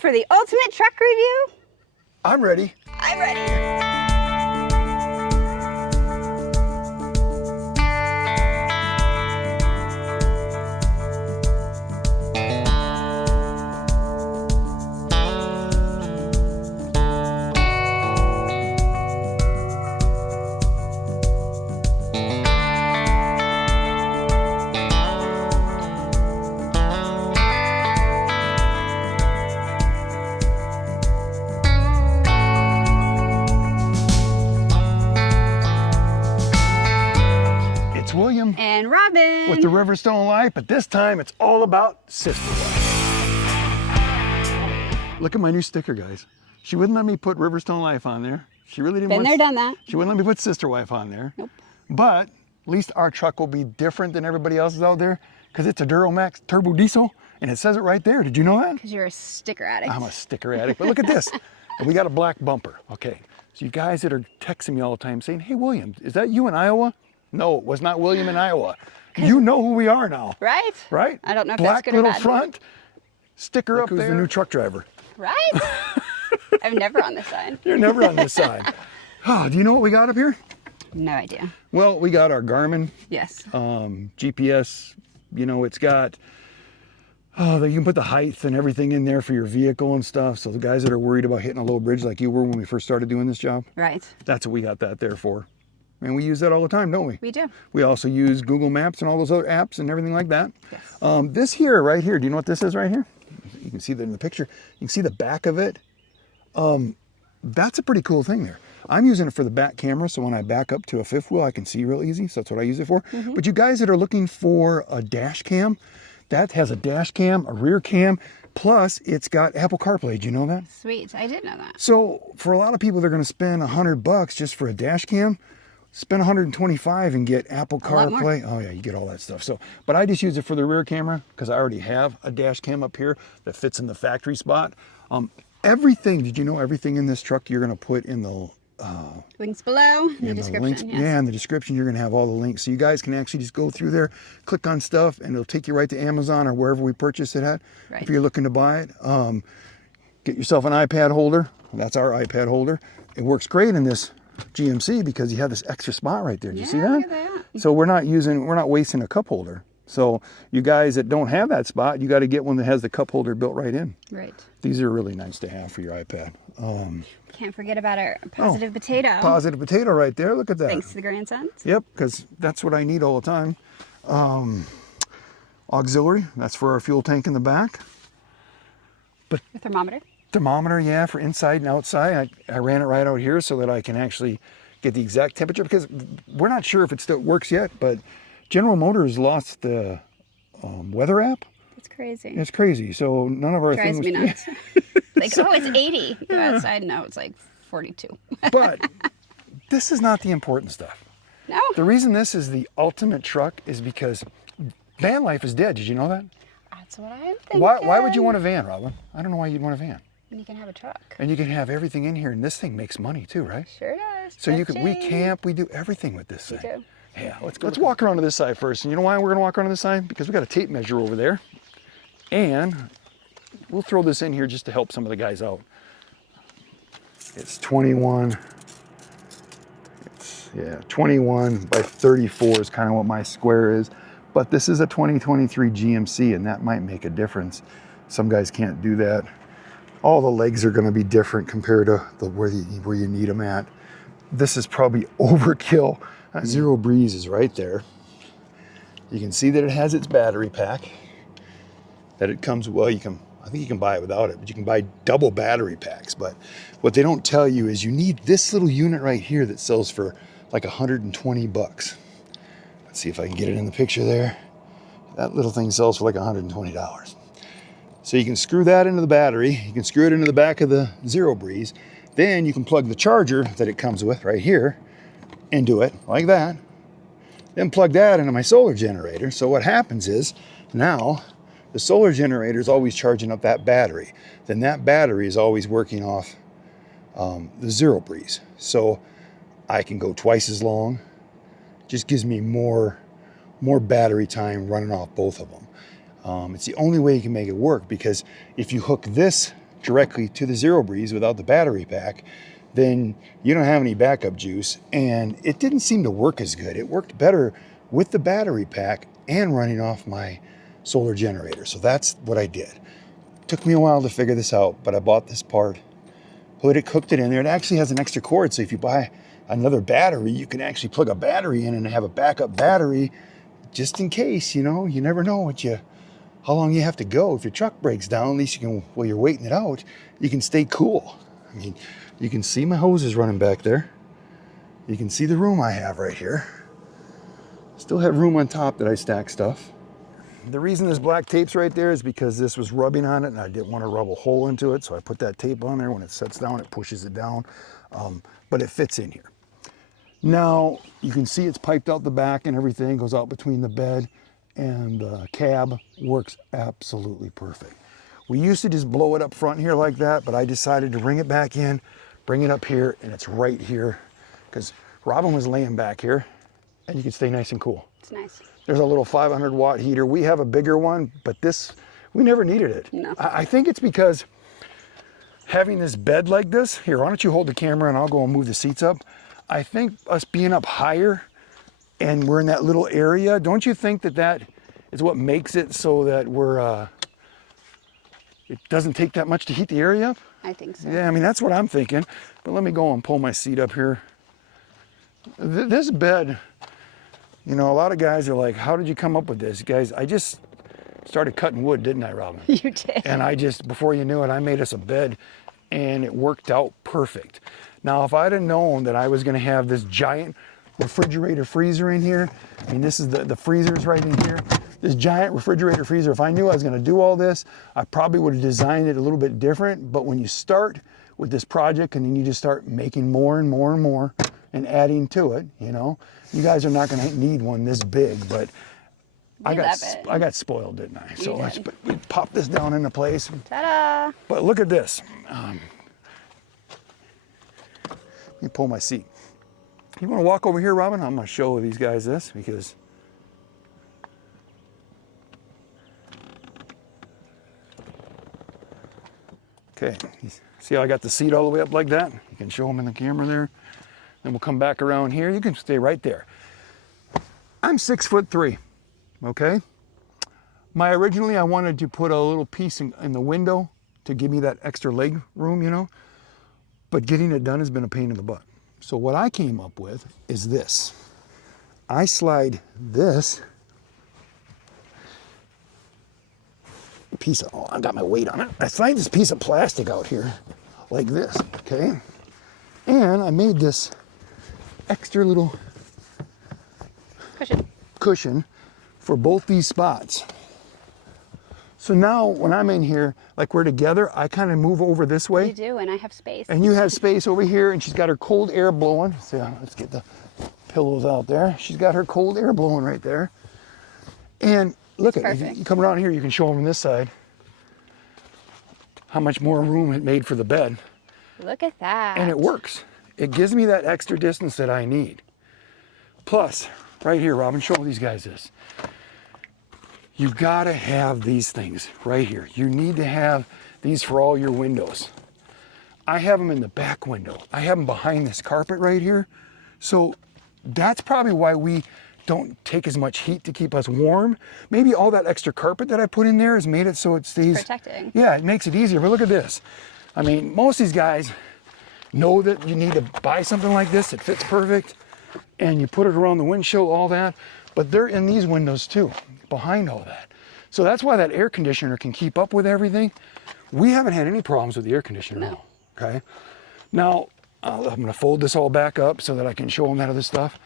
for the ultimate truck review? I'm ready. I'm ready. William and Robin with the Riverstone light, but this time it's all about sister wife. Look at my new sticker, guys. She wouldn't let me put Riverstone life on there. She really didn't. Been there, done that. She wouldn't let me put sister wife on there. Nope. But at least our truck will be different than everybody else's out there because it's a Duromax Turbo Diesel, and it says it right there. Did you know that? Because you're a sticker addict. I'm a sticker addict. But look at this. And we got a black bumper. Okay. So you guys that are texting me all the time saying, "Hey, William, is that you in Iowa?" No, it was not William in Iowa. You know who we are now. Right? Right? I don't know if black that's good or little bad. front, sticker Look up there. Who's the new truck driver? Right? I'm never on this side. You're never on this side. Oh, do you know what we got up here? No idea. Well, we got our Garmin Yes. GPS. You know, it's got, you can put the height and everything in there for your vehicle and stuff. So the guys that are worried about hitting a low bridge like you were when we first started doing this job. Right. That's what we got that there for. And we use that all the time, don't we? We do. We also use Google Maps and all those other apps and everything like that. Yes. This here, right here, do you know what this is right here? You can see that in the picture. You can see the back of it. That's a pretty cool thing there. I'm using it for the back camera, so when I back up to a fifth wheel, I can see real easy. So that's what I use it for. Mm-hmm. But you guys that are looking for a dash cam, that has a dash cam, a rear cam, plus it's got Apple CarPlay. Do you know that? Sweet. I did know that. So for a lot of people, they're going to spend $100 just for a dash cam. Spend 125 and get Apple CarPlay. Oh yeah, you get all that stuff. So, but I just use it for the rear camera because I already have a dash cam up here that fits in the factory spot. Everything, did you know everything in this truck you're going to put in the links below in the description. Links, yes. Yeah, in the description you're going to have all the links. So you guys can actually just go through there, click on stuff, and it'll take you right to Amazon or wherever we purchase it at. Right. If you're looking to buy it, get yourself an iPad holder. That's our iPad holder. It works great in this GMC because you have this extra spot right there. Do you see that? Look at that. So we're not wasting a cup holder. So you guys that don't have that spot, you got to get one that has the cup holder built right in. Right. These are really nice to have for your iPad. Can't forget about our positive potato. Positive potato right there. Look at that. Thanks to the grandsons. Yep, because that's what I need all the time. Auxiliary, that's for our fuel tank in the back. The thermometer. Thermometer, yeah, for inside and outside. I ran it right out here so that I can actually get the exact temperature because we're not sure if it still works yet, but General Motors lost the weather app. It's crazy. It's crazy. So none of our Drives things. me nuts. Like, oh, it's 80. Go outside. No, it's like 42. But this is not the important stuff. No. The reason this is the ultimate truck is because van life is dead. Did you know that? That's what I'm thinking. Why would you want a van, Robin? I don't know why you'd want a van. And you can have a truck. And you can have everything in here, and this thing makes money too, right? Sure does. So we camp, we do everything with this thing. We do. Yeah, let's walk around to this side first. And you know why we're gonna walk around to this side? Because we got a tape measure over there. And we'll throw this in here just to help some of the guys out. It's 21. 21 by 34 is kind of what my square is. But this is a 2023 GMC, and that might make a difference. Some guys can't do that. All the legs are going to be different compared to where you need them at. This is probably overkill. Zero Breeze is right there. You can see that it has its battery pack. That it comes, well, I think you can buy it without it, but you can buy double battery packs. But what they don't tell you is you need this little unit right here that sells for like 120 bucks. Let's see if I can get it in the picture there. That little thing sells for like $120. So you can screw that into the battery. You can screw it into the back of the Zero Breeze. Then you can plug the charger that it comes with right here into it like that. Then plug that into my solar generator. So what happens is now the solar generator is always charging up that battery. Then that battery is always working off the Zero Breeze. So I can go twice as long. Just gives me more battery time running off both of them. It's the only way you can make it work, because if you hook this directly to the Zero Breeze without the battery pack, then you don't have any backup juice. And it didn't seem to work as good. It worked better with the battery pack and running off my solar generator. So that's what I did. Took me a while to figure this out, but I bought this part, hooked it in there. It actually has an extra cord, so if you buy another battery, you can actually plug a battery in and have a backup battery just in case. You know, you never know how long you have to go. If your truck breaks down, at least you can, while you're waiting it out, you can stay cool. I mean, you can see my hoses running back there. You can see the room I have right here. Still have room on top that I stack stuff. The reason this black tape's right there is because this was rubbing on it and I didn't want to rub a hole into it, so I put that tape on there. When it sets down, it pushes it down, but it fits in here. Now, you can see it's piped out the back and everything, goes out between the bed and the cab, works absolutely perfect. We used to just blow it up front here like that, but I decided to bring it back in, bring it up here, and it's right here, because Robin was laying back here, and you can stay nice and cool. It's nice. There's a little 500 watt heater. We have a bigger one, but this, we never needed it. No. I think it's because having this bed like this, here, why don't you hold the camera and I'll go and move the seats up. I think us being up higher and we're in that little area, don't you think that is what makes it so that it doesn't take that much to heat the area up? I think so. Yeah, I mean, that's what I'm thinking. But let me go and pull my seat up here. This bed, you know, a lot of guys are like, how did you come up with this? Guys, I just started cutting wood, didn't I, Robin? You did. And I just, before you knew it, I made us a bed and it worked out perfect. Now, if I'd have known that I was gonna have this giant refrigerator freezer in here, I mean, this is the freezers right in here, this giant refrigerator freezer, if I knew I was gonna do all this, I probably would have designed it a little bit different. But when you start with this project and then you just start making more and more and more and adding to it, you know, you guys are not going to need one this big, but I got spoiled, didn't I? So let's pop this down into place. Ta-da! But look at this. Let me pull my seat. You want to walk over here, Robin? I'm going to show these guys this because okay, see how I got the seat all the way up like that? You can show them in the camera there. Then we'll come back around here. You can stay right there. I'm 6'3", okay? Originally I wanted to put a little piece in the window to give me that extra leg room, you know? But getting it done has been a pain in the butt. So what I came up with is this. I slide this piece of, I got my weight on it. I slide this piece of plastic out here like this, okay? And I made this extra little cushion for both these spots. So now when I'm in here, like we're together, I kind of move over this way. You do, and I have space. And you have space over here, and she's got her cold air blowing. So let's get the pillows out there. She's got her cold air blowing right there. And look at it, you come around here, you can show them on this side how much more room it made for the bed. Look at that. And it works. It gives me that extra distance that I need. Plus, right here, Robin, show these guys this. You gotta have these things right here. You need to have these for all your windows. I have them in the back window. I have them behind this carpet right here. So that's probably why we don't take as much heat to keep us warm. Maybe all that extra carpet that I put in there has made it so it stays protecting. Yeah, it makes it easier. But look at this. I mean, most of these guys know that you need to buy something like this that fits perfect and you put it around the windshield, all that, but they're in these windows too, behind all that. So that's why that air conditioner can keep up with everything. We haven't had any problems with the air conditioner at all, okay? Now, I'm gonna fold this all back up so that I can show them that other stuff.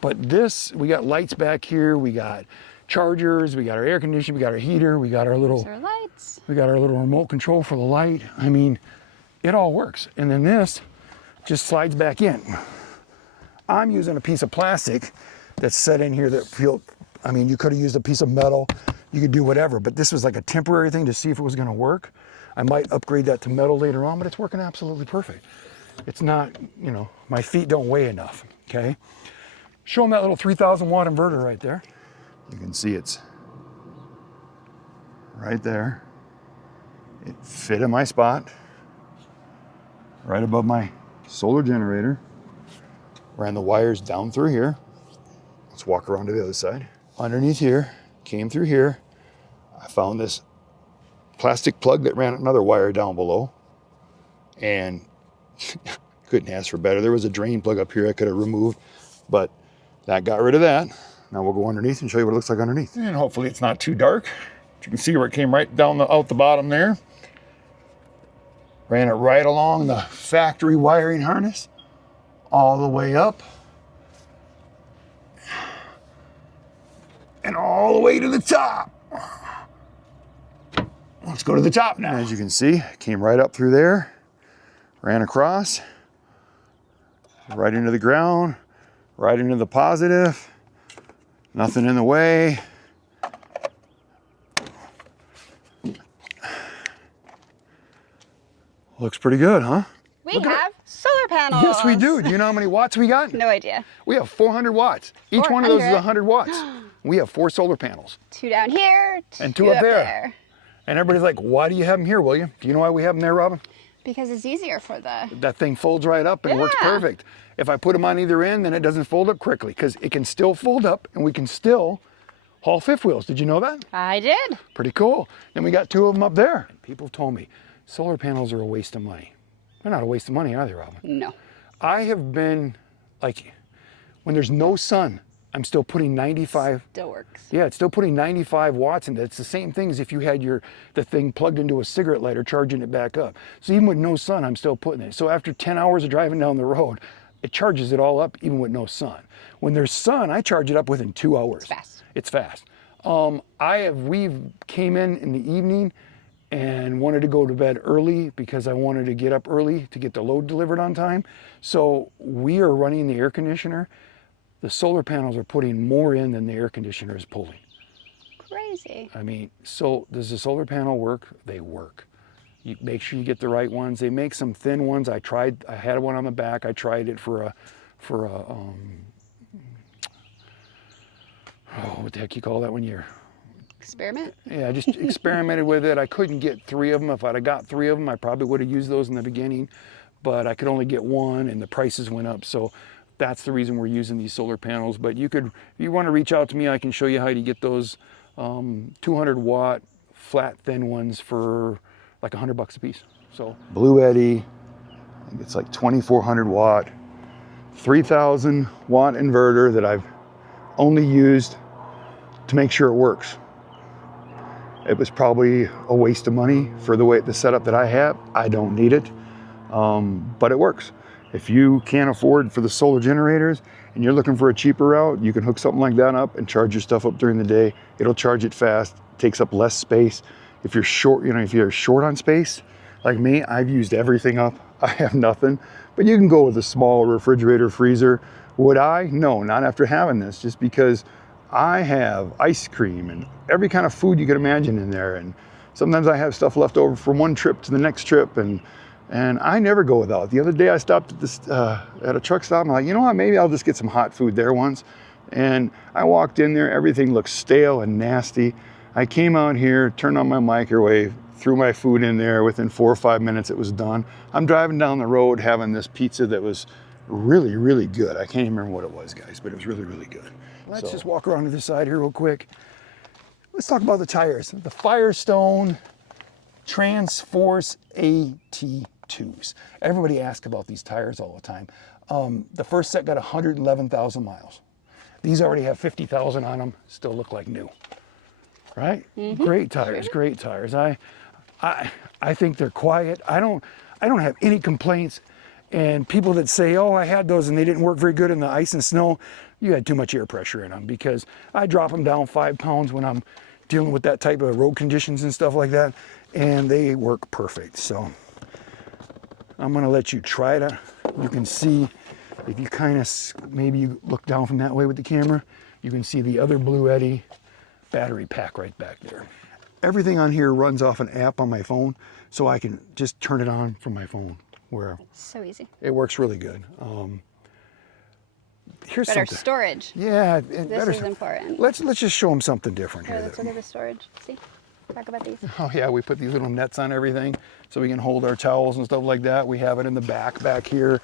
But this, we got lights back here, we got chargers, we got our air conditioner, we got our heater, we got our little lights. We got our little remote control for the light. I mean, it all works. And then this just slides back in. I'm using a piece of plastic that's set in here that I mean, you could have used a piece of metal, you could do whatever, but this was like a temporary thing to see if it was gonna work. I might upgrade that to metal later on, but it's working absolutely perfect. It's not, you know, my feet don't weigh enough, okay? Show them that little 3,000 watt inverter right there. You can see it's right there. It fit in my spot. right above my solar generator. Ran the wires down through here. Let's walk around to the other side. Underneath here, came through here. I found this plastic plug that ran another wire down below. And couldn't ask for better. There was a drain plug up here I could have removed, but that got rid of that. Now we'll go underneath and show you what it looks like underneath. And hopefully it's not too dark. You can see where it came right down out the bottom there. Ran it right along the factory wiring harness, all the way up. And all the way to the top. Let's go to the top now. As you can see, it came right up through there, ran across, right into the ground, right into the positive. Nothing in the way. Looks pretty good, huh? We have solar panels. Yes, we do. Do you know how many watts we got? No idea. We have 400 watts. Each 400. one of those is 100 watts. We have 4 solar panels. 2 down here, and 2 up there. And everybody's like, why do you have them here, William? Do you know why we have them there, Robin? Because it's easier for the... That thing folds right up and works perfect. If I put them on either end, then it doesn't fold up quickly because it can still fold up and we can still haul fifth wheels. Did you know that? I did. Pretty cool. Then we got 2 of them up there. People told me solar panels are a waste of money. They're not a waste of money, are they, Robin? No. I have been, like, when there's no sun, I'm still putting 95. Still works. Yeah, it's still putting 95 watts in it. It's the same thing as if you had the thing plugged into a cigarette lighter, charging it back up. So even with no sun, I'm still putting it. So after 10 hours of driving down the road, it charges it all up even with no sun. When there's sun, I charge it up within 2 hours. It's fast. It's fast. We came in the evening and wanted to go to bed early because I wanted to get up early to get the load delivered on time. So we are running the air conditioner. The solar panels are putting more in than the air conditioner is pulling. Crazy. I mean, so does the solar panel work? They work. You make sure you get the right ones. They make some thin ones. I had one on the back. I tried it for a what the heck you call that one year? Experiment? Yeah, I just experimented with it. I couldn't get 3 of them. If I'd have got 3 of them, I probably would have used those in the beginning, but I could only get 1 and the prices went up. So that's the reason we're using these solar panels. But if you want to reach out to me, I can show you how to get those 200 watt flat thin ones for like $100 a piece. So Blue Eddy, I think it's like 2,400 watt, 3,000 watt inverter that I've only used to make sure it works. It was probably a waste of money for the setup that I have. I don't need it, but it works. If you can't afford for the solar generators and you're looking for a cheaper route, you can hook something like that up and charge your stuff up during the day. It'll charge it fast, takes up less space. If you're short, if you're short on space, like me, I've used everything up. I have nothing, but you can go with a small refrigerator, freezer. Would I? No, not after having this, just because I have ice cream and every kind of food you could imagine in there. And sometimes I have stuff left over from one trip to the next trip, and I never go without it. The other day I stopped at this at a truck stop. I'm like, you know what, maybe I'll just get some hot food there once. And I walked in there, everything looked stale and nasty. I came out here, turned on my microwave, threw my food in there. Within 4 or 5 minutes it was done. I'm driving down the road having this pizza that was really, really good. I can't even remember what it was, guys, but it was really, really good. Let's just walk around to the side here real quick. Let's talk about the tires. The Firestone Transforce AT2s. Everybody asks about these tires all the time. The first set got 111,000 miles. These already have 50,000 on them, still look like new, right? Mm-hmm. Great tires, great tires. I think they're quiet. I don't have any complaints. And people that say, oh, I had those and they didn't work very good in the ice and snow, you had too much air pressure in them, because I drop them down 5 pounds when I'm dealing with that type of road conditions and stuff like that, and they work perfect. So I'm gonna let you try it. You can see, if you kind of, maybe you look down from that way with the camera, you can see the other Blue Eddy battery pack right back there. Everything on here runs off an app on my phone, so I can just turn it on from my phone. Where so easy. It works really good. Here's better something. Storage. Yeah, this is important. Let's just show them something different here. here. Let's look at the storage. See? Talk about these. Oh yeah, we put these little nets on everything so we can hold our towels and stuff like that. We have it in the back here,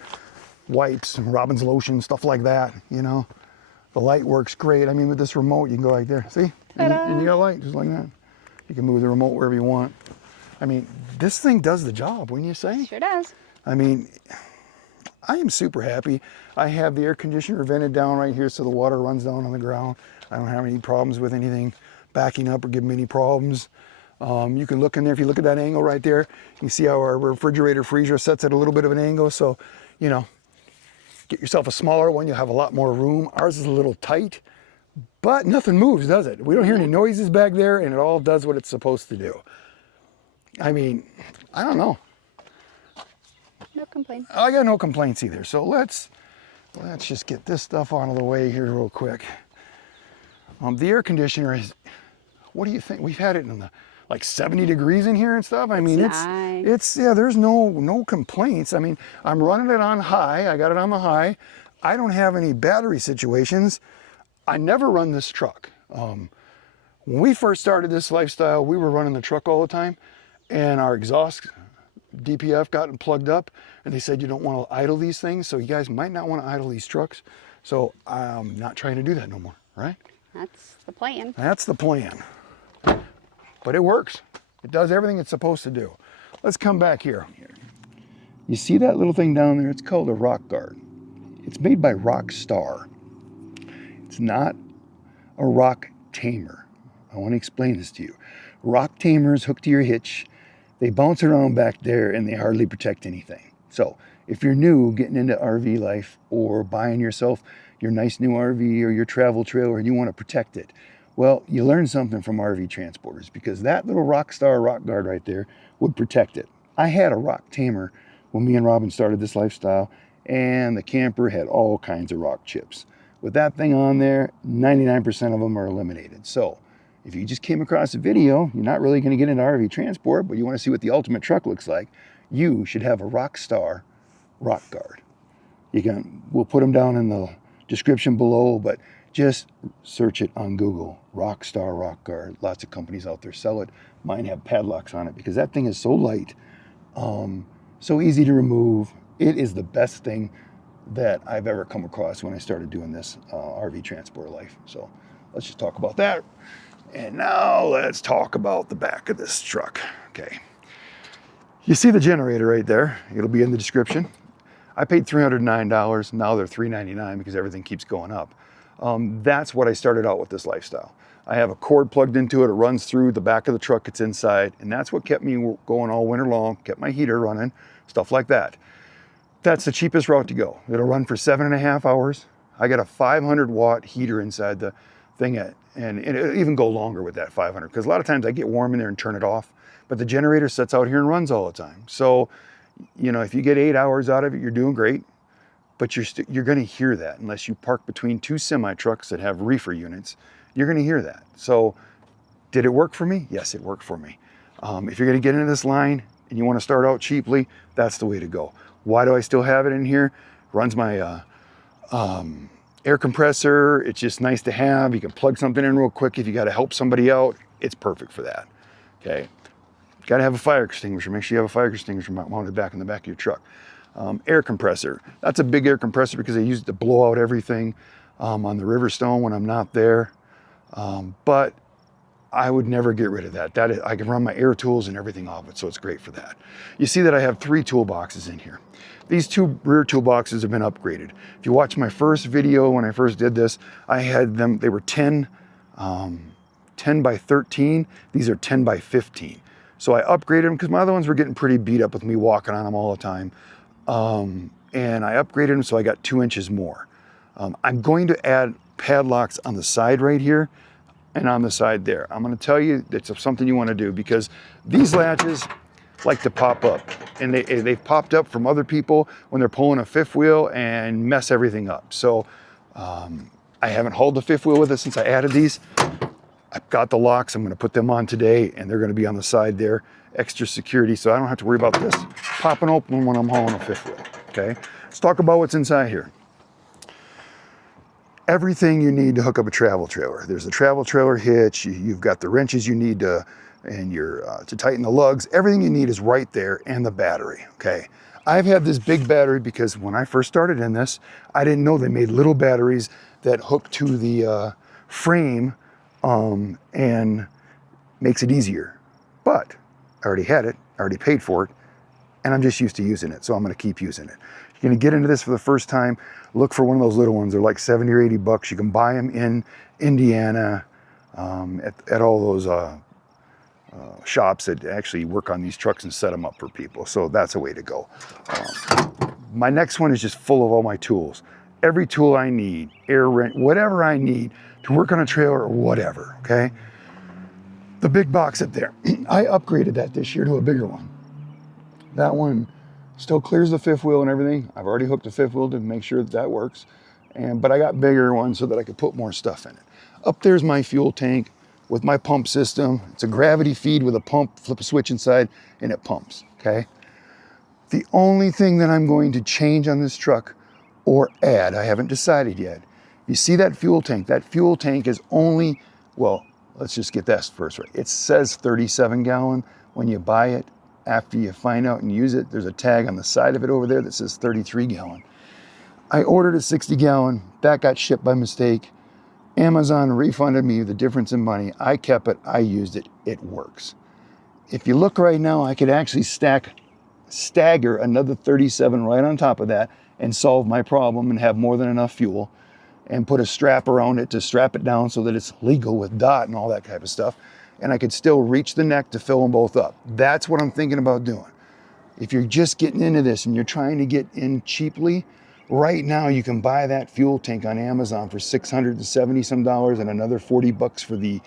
wipes and Robin's lotion, stuff like that, you know. The light works great. I mean, with this remote, you can go like there, see? And you got a light just like that. You can move the remote wherever you want. I mean, this thing does the job, wouldn't you say? Sure does. I mean, I am super happy. I have the air conditioner vented down right here so the water runs down on the ground. I don't have any problems with anything backing up or giving me any problems. You can look in there, if you look at that angle right there, you can see how our refrigerator freezer sets at a little bit of an angle. So, you know, get yourself a smaller one, you'll have a lot more room. Ours is a little tight, but nothing moves, does it? We don't hear any noises back there, and it all does what it's supposed to do. I mean, I don't know. No complaints. I got no complaints either. So let's just get this stuff out of the way here real quick. The air conditioner is, what do you think? We've had it in the like 70 degrees in here and stuff. I mean, it's yeah, there's no complaints. I mean, I'm running it on high. I got it on the high. I don't have any battery situations. I never run this truck. When we first started this lifestyle, we were running the truck all the time, and our exhaust DPF got plugged up, and they said you don't want to idle these things, so you guys might not want to idle these trucks. So I'm not trying to do that no more, right? That's the plan. That's the plan. But it works. It does everything it's supposed to do. Let's come back here. You see that little thing down there? It's called a rock guard. It's made by Rockstar. It's not a rock tamer. I want to explain this to you. Rock tamers hooked to your hitch, they bounce around back there and they hardly protect anything. So if you're new getting into RV life or buying yourself your nice new RV or your travel trailer and you want to protect it, well, you learn something from RV transporters, because that little Rockstar rock guard right there would protect it. I had a rock tamer when me and Robin started this lifestyle, and the camper had all kinds of rock chips. With that thing on there, 99% of them are eliminated. So if you just came across a video, you're not really going to get into RV transport, but you want to see what the ultimate truck looks like, you should have a Rockstar rock guard. We'll put them down in the description below, but just search it on Google, Rockstar rock guard. Lots of companies out there sell it. Mine have padlocks on it because that thing is so light, so easy to remove. It is the best thing that I've ever come across when I started doing this RV transport life. So let's just talk about that. And now let's talk about the back of this truck. Okay. You see the generator right there. It'll be in the description. I paid $309. Now they're $399 because everything keeps going up. That's what I started out with this lifestyle. I have a cord plugged into it. It runs through the back of the truck. It's inside. And that's what kept me going all winter long, kept my heater running, stuff like that. That's the cheapest route to go. It'll run for 7.5 hours. I got a 500 watt heater inside the thing, and it'll even go longer with that 500, because a lot of times I get warm in there and turn it off, but the generator sits out here and runs all the time. So, you know, if you get 8 hours out of it, you're doing great, but you're going to hear that unless you park between two semi trucks that have reefer units. You're going to hear that. So did it work for me? Yes, it worked for me. If you're going to get into this line and you want to start out cheaply, that's the way to go. Why do I still have it in here? Runs my air compressor. It's just nice to have. You can plug something in real quick if you got to help somebody out. It's perfect for that. Okay. Got to have a fire extinguisher. Make sure you have a fire extinguisher mounted back in the back of your truck. Air compressor. That's a big air compressor because I use it to blow out everything on the Riverstone when I'm not there. But I would never get rid of that. I can run my air tools and everything off it, so it's great for that. You see that I have 3 toolboxes in here. These 2 rear toolboxes have been upgraded. If you watch my first video when I first did this, I had them, they were 10 by 13. These are 10 by 15. So I upgraded them because my other ones were getting pretty beat up with me walking on them all the time. And I upgraded them so I got 2 inches more. I'm going to add padlocks on the side right here and on the side there. I'm going to tell you it's something you want to do, because these latches like to pop up, and they've popped up from other people when they're pulling a fifth wheel and mess everything up. So I haven't hauled the fifth wheel with it since I added these. I've got the locks. I'm going to put them on today, and they're going to be on the side there, extra security, so I don't have to worry about this popping open when I'm hauling a fifth wheel. Okay, let's talk about what's inside here. Everything you need to hook up a travel trailer. There's a travel trailer hitch. You've got the wrenches you need to and your to tighten the lugs. Everything you need is right there, and the battery, okay? I've had this big battery because when I first started in this, I didn't know they made little batteries that hook to the frame and makes it easier. But I already had it, I already paid for it, and I'm just used to using it, so I'm gonna keep using it. You're gonna get into this for the first time, look for one of those little ones. They're like 70 or 80 bucks. You can buy them in Indiana at all those shops that actually work on these trucks and set them up for people. So that's a way to go. My next one is just full of all my tools. Every tool I need, air wrench, whatever I need to work on a trailer or whatever, okay? The big box up there, I upgraded that this year to a bigger one. That one still clears the fifth wheel and everything. I've already hooked the fifth wheel to make sure that that works. But I got bigger ones so that I could put more stuff in it. Up there's my fuel tank with my pump system. It's a gravity feed with a pump, flip a switch inside, and it pumps, okay? The only thing that I'm going to change on this truck or add, I haven't decided yet. You see that fuel tank is only, well, let's just get this first right. It says 37 gallon when you buy it. After you find out and use it, there's a tag on the side of it over there that says 33 gallon. I ordered a 60 gallon, that got shipped by mistake. Amazon refunded me the difference in money. I kept it, I used it, it works. If you look right now, I could actually stagger another 37 right on top of that and solve my problem and have more than enough fuel and put a strap around it to strap it down so that it's legal with DOT and all that type of stuff. And I could still reach the neck to fill them both up. That's what I'm thinking about doing. If you're just getting into this and you're trying to get in cheaply, right now you can buy that fuel tank on Amazon for $670 some and another 40 bucks for the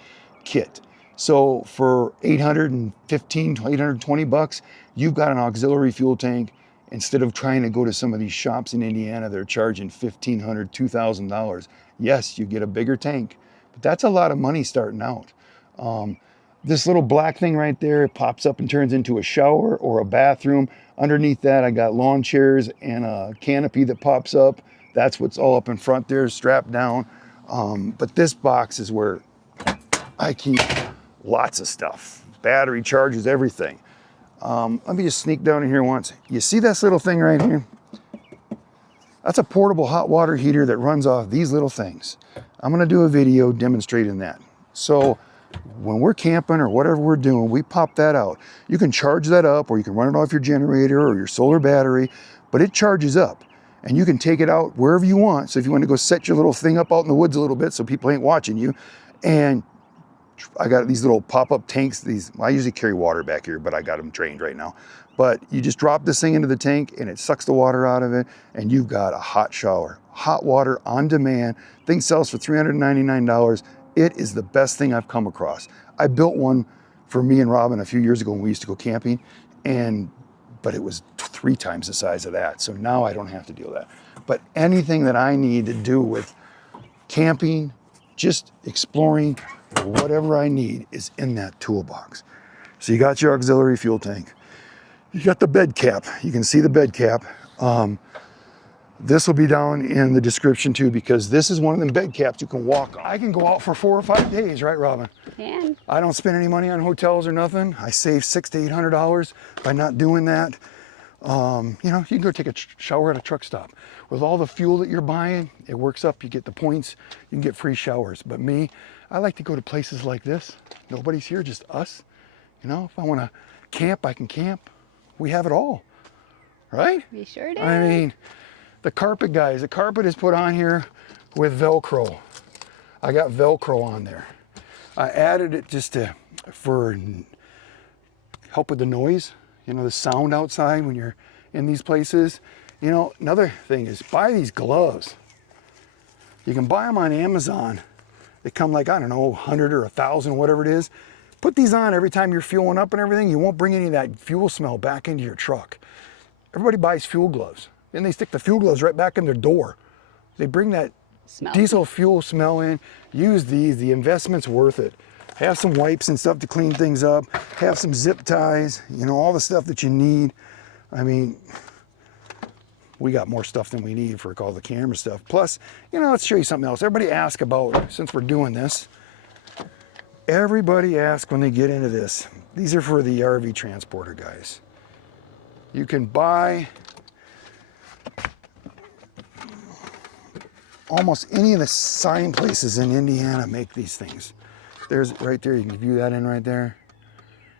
kit. So for 820 bucks, you've got an auxiliary fuel tank instead of trying to go to some of these shops in Indiana that are charging $1,500, $2,000. Yes, you get a bigger tank, but that's a lot of money starting out. This little black thing right there, it pops up and turns into a shower or a bathroom. Underneath that, I got lawn chairs and a canopy that pops up. That's what's all up in front there, strapped down. But this box is where I keep lots of stuff. Battery, charges, everything. Let me just sneak down in here once. You see this little thing right here? That's a portable hot water heater that runs off these little things. I'm gonna do a video demonstrating that. So when we're camping or whatever we're doing, we pop that out. You can charge that up or you can run it off your generator or your solar battery, but it charges up and you can take it out wherever you want. So if you want to go set your little thing up out in the woods a little bit so people ain't watching you, and I got these little pop-up tanks. I usually carry water back here, but I got them trained right now. But you just drop this thing into the tank and it sucks the water out of it and you've got a hot shower. Hot water on demand. Thing sells for $399. It is the best thing I've come across. I built one for me and Robin a few years ago when we used to go camping, but it was 3 times the size of that. So now I don't have to deal with that. But anything that I need to do with camping, just exploring, whatever I need is in that toolbox. So you got your auxiliary fuel tank. You got the bed cap. You can see the bed cap. This will be down in the description too, because this is one of them bed caps you can walk on. I can go out for 4 or 5 days, right, Robin? And I don't spend any money on hotels or nothing. I save $600 to $800 by not doing that. You know, you can go take a shower at a truck stop. With all the fuel that you're buying, it works up. You get the points. You can get free showers. But me, I like to go to places like this. Nobody's here, just us. You know, if I want to camp, I can camp. We have it all, right? we sure do. I mean, the carpet guys, the carpet is put on here with Velcro. I got Velcro on there. I added it just for help with the noise, you know, the sound outside when you're in these places. You know, another thing is buy these gloves. You can buy them on Amazon. They come like, I don't know, 100 or 1,000, whatever it is. Put these on every time you're fueling up and everything. You won't bring any of that fuel smell back into your truck. Everybody buys fuel gloves. Then they stick the fuel gloves right back in their door. They bring that diesel fuel smell in. Use these. The investment's worth it. Have some wipes and stuff to clean things up. Have some zip ties. You know, all the stuff that you need. I mean, we got more stuff than we need for all the camera stuff. Plus, you know, let's show you something else. Everybody ask about, since we're doing this, Everybody asks when they get into this. These are for the RV transporter guys. You can buy almost any of the sign places in Indiana make these things. There's right there, you can view that in right there.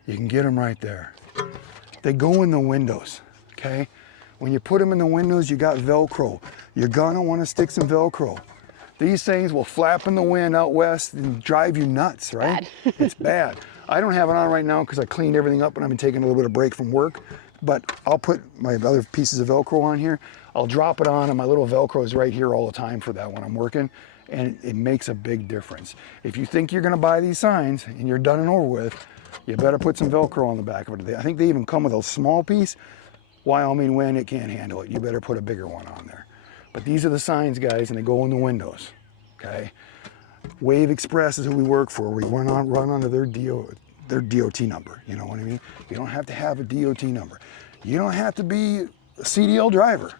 You can get them right there. They go in the windows, okay? When you put them in the windows, you got Velcro. You're gonna wanna stick some Velcro. These things will flap in the wind out west and drive you nuts, right? Bad. It's bad. I don't have it on right now because I cleaned everything up and I've been taking a little bit of break from work, but I'll put my other pieces of Velcro on here. I'll drop it on and my little Velcro is right here all the time for that when I'm working, and it makes a big difference. If you think you're gonna buy these signs and you're done and over with, you better put some Velcro on the back of it. I think they even come with a small piece. Wyoming wind, it can't handle it. You better put a bigger one on there. But these are the signs, guys, and they go in the windows, okay? Wave Express is who we work for. We run under their DOT number, you know what I mean? You don't have to have a DOT number. You don't have to be a CDL driver.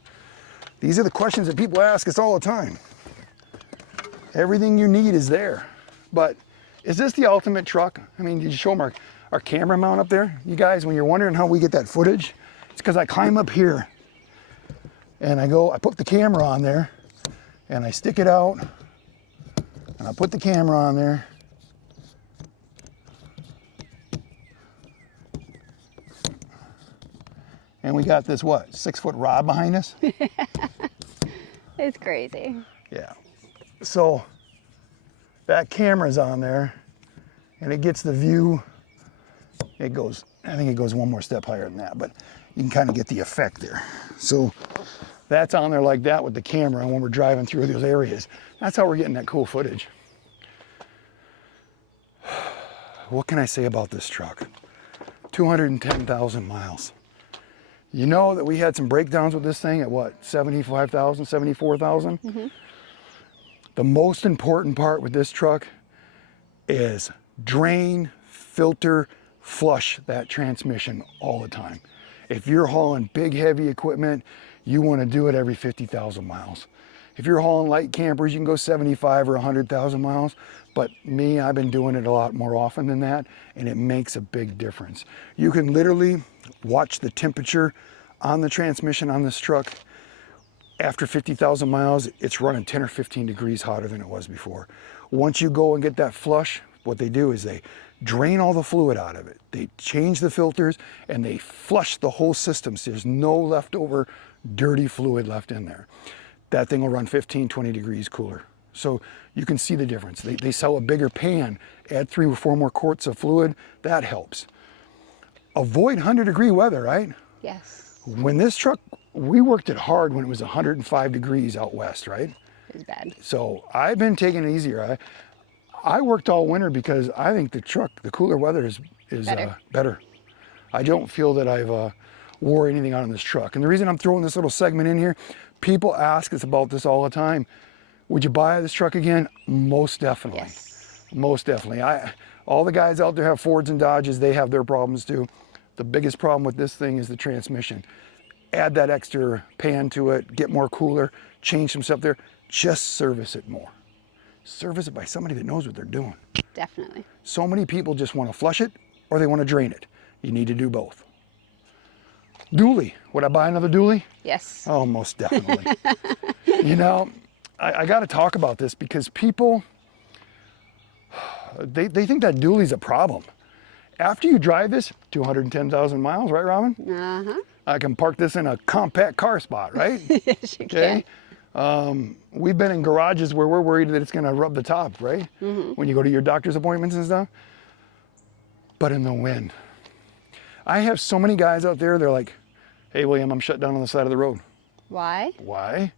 These are the questions that people ask us all the time. Everything you need is there. But is this the ultimate truck? I mean, did you show them our camera mount up there? You guys, when you're wondering how we get that footage, it's because I climb up here and I put the camera on there and I stick it out and I put the camera on there. And we got this, what, 6-foot rod behind us? It's crazy. Yeah. So that camera's on there and it gets the view. It goes, I think it goes one more step higher than that, but you can kind of get the effect there. So that's on there like that with the camera when we're driving through those areas. That's how we're getting that cool footage. What can I say about this truck? 210,000 miles. You know that we had some breakdowns with this thing at what, 75,000, 74,000? Mm-hmm. The most important part with this truck is drain, filter, flush that transmission all the time. If you're hauling big, heavy equipment, you want to do it every 50,000 miles. If you're hauling light campers, you can go 75 or 100,000 miles. But me, I've been doing it a lot more often than that, and it makes a big difference. You can literally watch the temperature on the transmission on this truck. After 50,000 miles, it's running 10 or 15 degrees hotter than it was before. Once you go and get that flush, what they do is they drain all the fluid out of it. They change the filters and they flush the whole system so there's no leftover dirty fluid left in there. That thing will run 15, 20 degrees cooler. So you can see the difference. They sell a bigger pan, add 3 or 4 more quarts of fluid, that helps. Avoid 100-degree weather, right? Yes. When this truck, we worked it hard when it was 105 degrees out west, right? It was bad. So I've been taking it easier. I worked all winter because I think the truck, the cooler weather is better. I don't feel that I've wore anything out on this truck. And the reason I'm throwing this little segment in here, people ask us about this all the time. Would you buy this truck again? Most definitely. Yes. Most definitely. All the guys out there have Fords and Dodges. They have their problems too. The biggest problem with this thing is the transmission. Add that extra pan to it, get more cooler, change some stuff there. Just service it more. Service it by somebody that knows what they're doing. Definitely. So many people just want to flush it or they want to drain it. You need to do both. Dually. Would I buy another dually? Yes. Oh, most definitely. You know, I got to talk about this because people, they think that dually's a problem. After you drive this 210,000 miles, right, Robin? Uh-huh. I can park this in a compact car spot, right? Yes, you can. We've been in garages where we're worried that it's going to rub the top, right? Mm-hmm. When you go to your doctor's appointments and stuff. But in the wind. I have so many guys out there, they're like, hey, William, I'm shut down on the side of the road. Why? Why?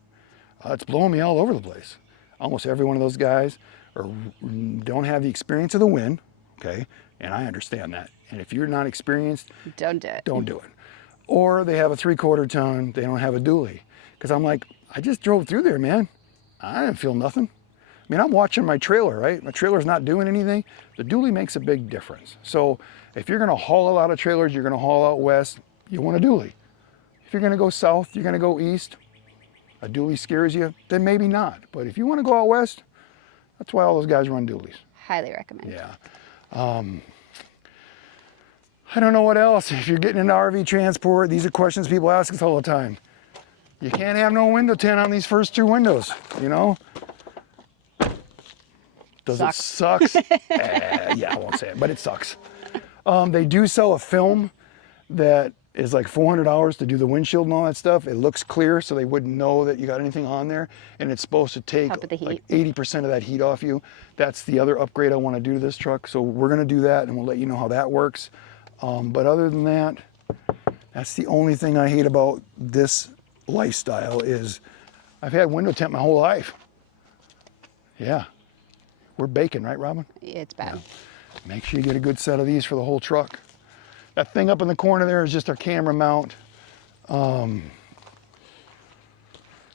It's blowing me all over the place. Almost every one of those guys don't have the experience of the wind, okay? And I understand that. And if you're not experienced, don't do it. Don't do it. Or they have a 3/4 ton, they don't have a dually. Because I'm like, I just drove through there, man. I didn't feel nothing. I mean, I'm watching my trailer, right? My trailer's not doing anything. The dually makes a big difference. So if you're gonna haul a lot of trailers, you're gonna haul out west, you want a dually. If you're gonna go south, you're gonna go east, a dually scares you, then maybe not. But if you wanna go out west, that's why all those guys run duallies. Highly recommend. Yeah. I don't know what else. If you're getting into RV transport, these are questions people ask us all the time. You can't have no window tint on these first two windows, you know? Does it suck? Yeah, I won't say it, but it sucks. They do sell a film that is like $400 to do the windshield and all that stuff. It looks clear, so they wouldn't know that you got anything on there, and it's supposed to take like 80% of that heat off you. That's the other upgrade I want to do to this truck, so we're going to do that, and we'll let you know how that works. But other than that, that's the only thing I hate about this lifestyle is I've had window tint my whole life. Yeah, we're baking, right, Robin? It's bad. Yeah. Make sure you get a good set of these for the whole truck. That thing up in the corner there is just our camera mount.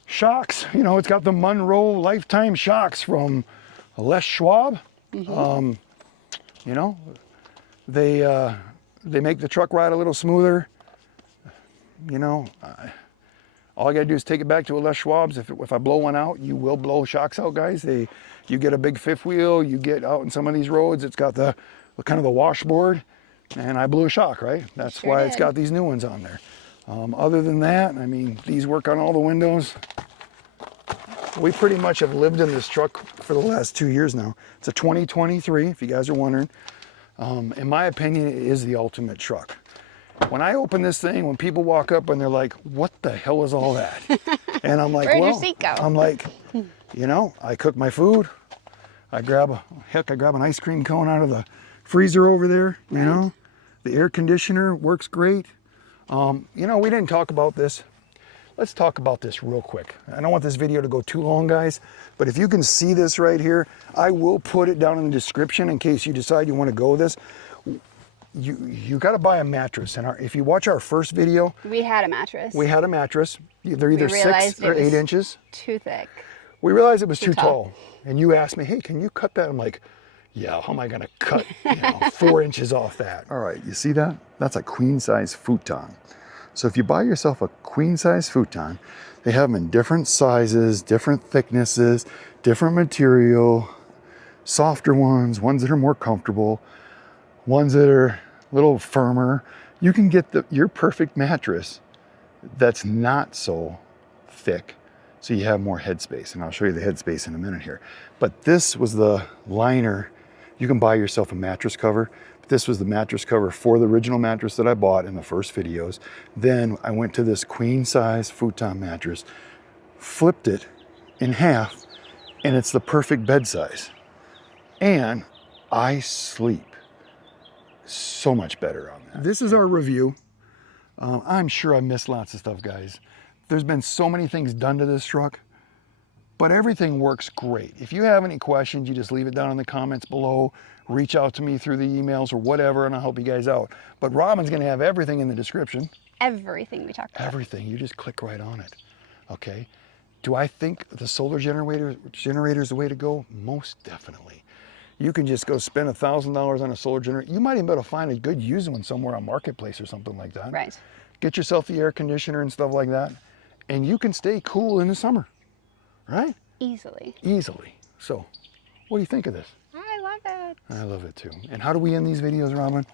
Shocks, you know, it's got the Monroe lifetime shocks from Les Schwab. You know, they make the truck ride a little smoother. You know, all I gotta do is take it back to a Les Schwab's. If I blow one out, you will blow shocks out, guys. You get a big fifth wheel, you get out in some of these roads, it's got the kind of the washboard, and I blew a shock, right? That's why it's got these new ones on there. Other than that, I mean, these work on all the windows. We pretty much have lived in this truck for the last 2 years now. It's a 2023, if you guys are wondering. In my opinion, it is the ultimate truck. When I open this thing, when people walk up and they're like, what the hell is all that? And I'm like, where'd your seat go? I'm like, you know, I cook my food. I grab an ice cream cone out of the freezer over there, you know. The air conditioner works great. You know, we didn't talk about this. Let's talk about this real quick. I don't want this video to go too long, guys, but if you can see this right here, I will put it down in the description in case you decide you want to go with this. You got to buy a mattress. And if you watch our first video, we had a mattress. We had a mattress. They're either 6 or 8 inches. Too thick. We realized it was too tall. And you asked me, hey, can you cut that? I'm like, yeah, how am I going to cut 4 inches off that? All right, you see that? That's a queen size futon. So if you buy yourself a queen size futon, they have them in different sizes, different thicknesses, different material, softer ones that are more comfortable, ones that are a little firmer. You can get your perfect mattress that's not so thick, so you have more headspace. And I'll show you the headspace in a minute here. But this was the liner. You can buy yourself a mattress cover. This was the mattress cover for the original mattress that I bought in the first videos. Then I went to this queen size futon mattress, flipped it in half, and it's the perfect bed size. And I sleep so much better on that. This is our review. I'm sure I missed lots of stuff, guys. There's been so many things done to this truck, but everything works great. If you have any questions, you just leave it down in the comments below. Reach out to me through the emails or whatever, and I'll help you guys out. But Robin's gonna have everything in the description. Everything we talked about. Everything, you just click right on it, okay? Do I think the solar generator is the way to go? Most definitely. You can just go spend $1,000 on a solar generator. You might even be able to find a good used one somewhere on Marketplace or something like that. Right. Get yourself the air conditioner and stuff like that, and you can stay cool in the summer, right? Easily. Easily. So, what do you think of this? I love it. I love it too. And how do we end these videos, Robin?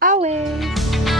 Always.